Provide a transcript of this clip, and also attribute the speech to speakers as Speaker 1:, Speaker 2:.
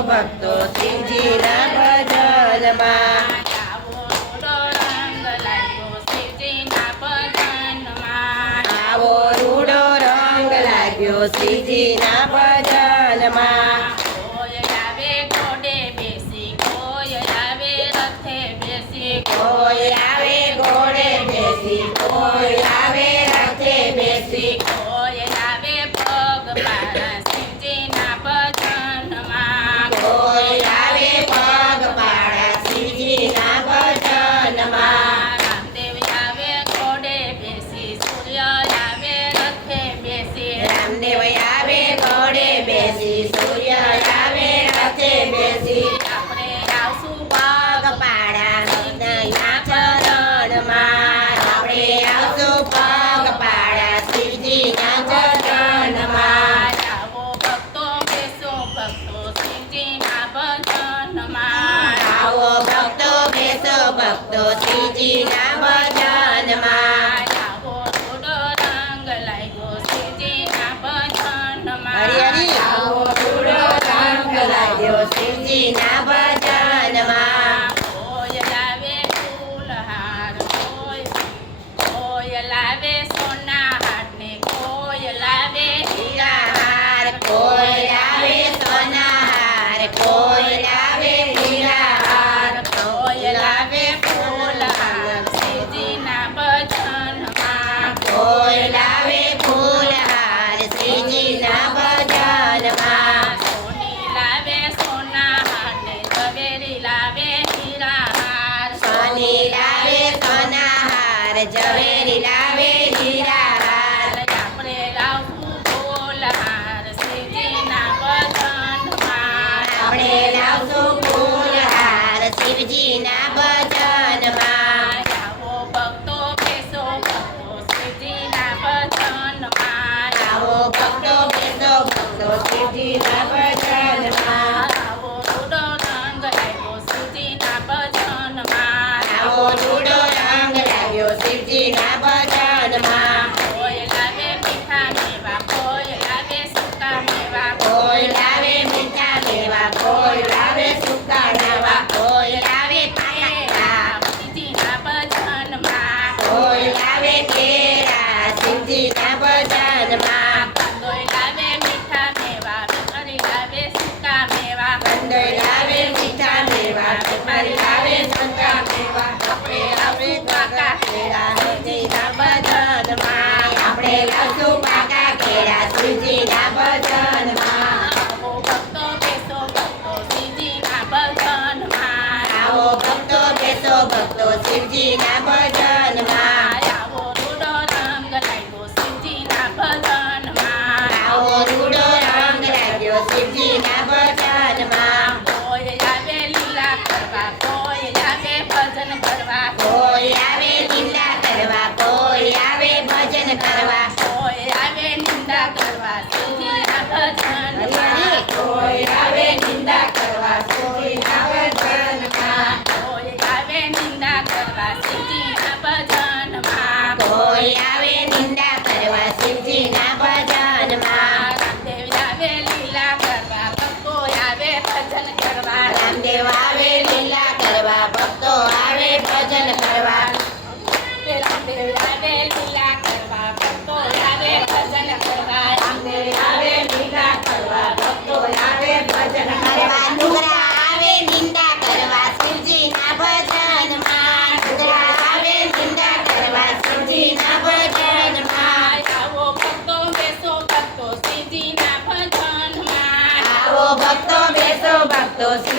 Speaker 1: ભક્તો શિવજીના ભજનમાં
Speaker 2: આવો રૂડો રંગ લાગ્યો રથે બેસી
Speaker 1: કોઈ આવે ઘોડે બેસી કોઈ આવે રથે બેસી
Speaker 2: કોઈ ભક્તો
Speaker 1: શ્રીજીના ભજનમાં હરિ હરિ આવો થોડો રંગ લાગ્યો શ્રીજીના
Speaker 2: ભજન હાર ઝવેરી લાવે
Speaker 1: હીરા હાર
Speaker 2: આપણે
Speaker 1: લાવવું ફૂલ હાર શિવજીના ભજનમાં આપણે લાવશું ફૂલ હાર શિવજીના ભજનમાં શિવજીના ભજનમાં.
Speaker 2: આવો રૂડો રંગ કરવા કોઈ આવે ભજન કરવા.
Speaker 1: કોઈ આવે લીલા કરવા કોઈ આવે ભજન કરવા.
Speaker 2: કોઈ આવે નિંદા કરવા
Speaker 1: 너